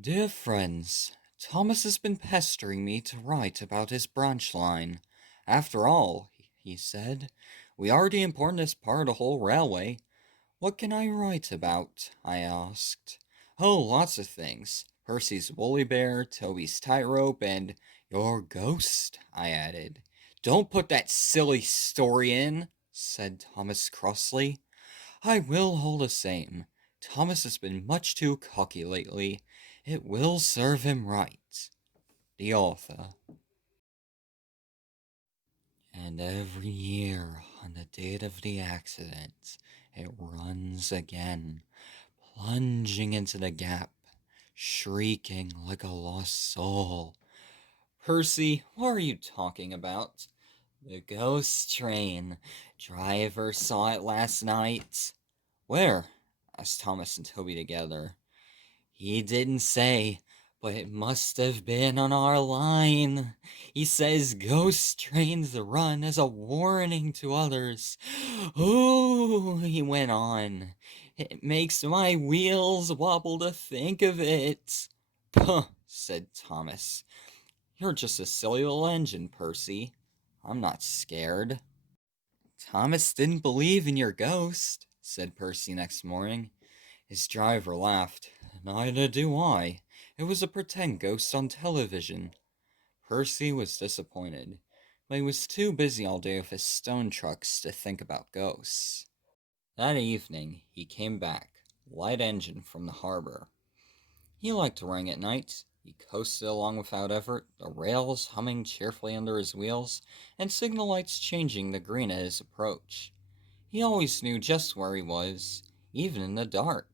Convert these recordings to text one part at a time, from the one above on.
Dear friends, Thomas has been pestering me to write about his branch line. After all, he said, we already important this part of the whole railway. What can I write about? I asked. Oh, lots of things. Percy's woolly bear, Toby's tightrope, and your ghost, I added. Don't put that silly story in, said Thomas crossly. I will all the same. Thomas has been much too cocky lately. It will serve him right. The author. And every year, on the date of the accident, it runs again, plunging into the gap, shrieking like a lost soul. Percy, what are you talking about? The ghost train. Driver saw it last night. Where? Asked Thomas and Toby together. He didn't say, but it must have been on our line. He says ghost trains run as a warning to others. Oh, he went on. It makes my wheels wobble to think of it. Puh, said Thomas. You're just a silly little engine, Percy. I'm not scared. Thomas didn't believe in your ghost, said Percy next morning. His driver laughed. Neither do I. It was a pretend ghost on television. Percy was disappointed, but he was too busy all day with his stone trucks to think about ghosts. That evening, he came back, light engine from the harbor. He liked to ring at night. He coasted along without effort, the rails humming cheerfully under his wheels, and signal lights changing the green at his approach. He always knew just where he was, even in the dark.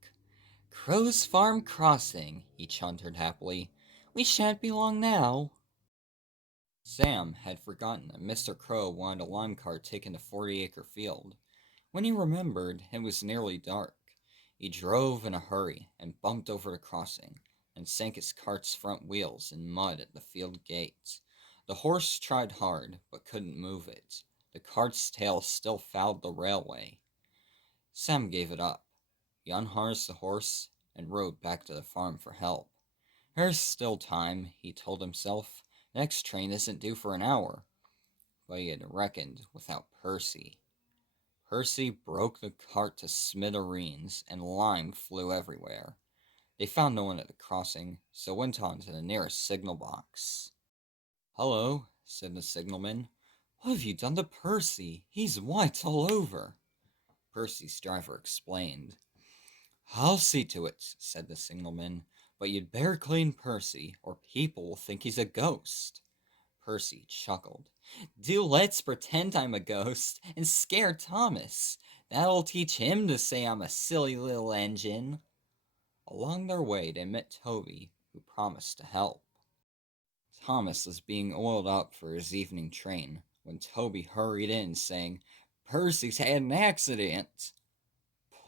Crow's Farm Crossing, he chuntered happily. We shan't be long now. Sam had forgotten that Mr. Crow wanted a lime cart taken to 40-acre field. When he remembered, it was nearly dark. He drove in a hurry and bumped over the crossing, and sank his cart's front wheels in mud at the field gate. The horse tried hard, but couldn't move it. The cart's tail still fouled the railway. Sam gave it up. He unharnessed the horse and rode back to the farm for help. There's still time, he told himself. Next train isn't due for an hour. But he had reckoned without Percy. Percy broke the cart to smithereens, and lime flew everywhere. They found no one at the crossing, so went on to the nearest signal box. Hello, said the signalman. What have you done to Percy? He's white all over. Percy's driver explained. I'll see to it, said the signalman, but you'd better clean Percy, or people will think he's a ghost. Percy chuckled. Do let's pretend I'm a ghost and scare Thomas. That'll teach him to say I'm a silly little engine. Along their way, they met Toby, who promised to help. Thomas was being oiled up for his evening train when Toby hurried in, saying, Percy's had an accident.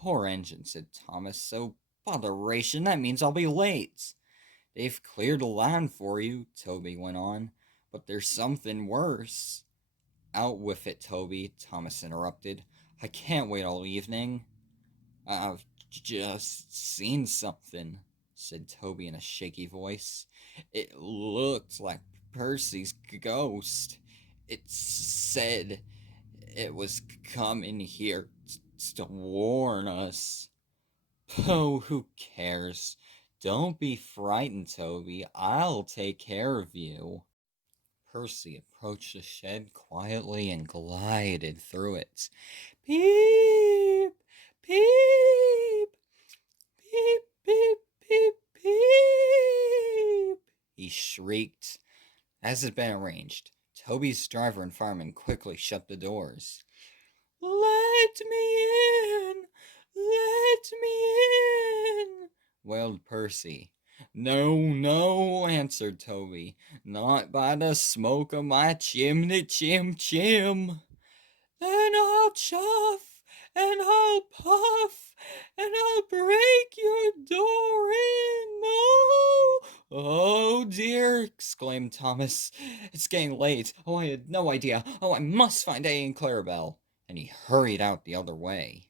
Poor engine, said Thomas. So, botheration, that means I'll be late. They've cleared the line for you, Toby went on, but there's something worse. Out with it, Toby, Thomas interrupted. I can't wait all evening. I've just seen something, said Toby in a shaky voice. It looked like Percy's ghost. It said it was coming here to warn us. Oh, who cares? Don't be frightened, Toby. I'll take care of you. Percy approached the shed quietly and glided through it. Peep! Peep! Peep, peep, peep, peep! He shrieked. As had been arranged, Toby's driver and fireman quickly shut the doors. Let me in! Let me in! Wailed Percy. No, no, answered Toby. Not by the smoke of my chimney, chim. Then I'll chuff, and I'll puff, and I'll break your door in. No! Oh dear, exclaimed Thomas. It's getting late. Oh, I had no idea. Oh, I must find A and Clarabelle. And he hurried out the other way.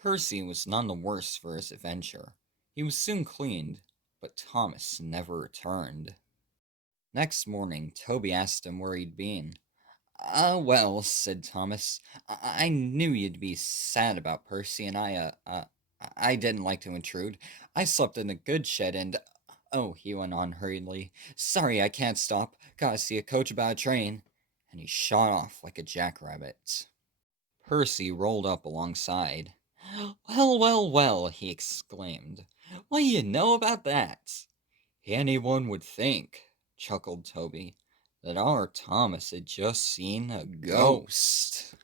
Percy was none the worse for his adventure. He was soon cleaned, but Thomas never returned. Next morning, Toby asked him where he'd been. Well, said Thomas, I knew you'd be sad about Percy, and I didn't like to intrude. I slept in the goods shed and, oh, he went on hurriedly, sorry I can't stop, gotta see a coach about a train, and he shot off like a jackrabbit. Percy rolled up alongside. Well, well, well, he exclaimed. What do you know about that? Anyone would think, chuckled Toby, that our Thomas had just seen a ghost.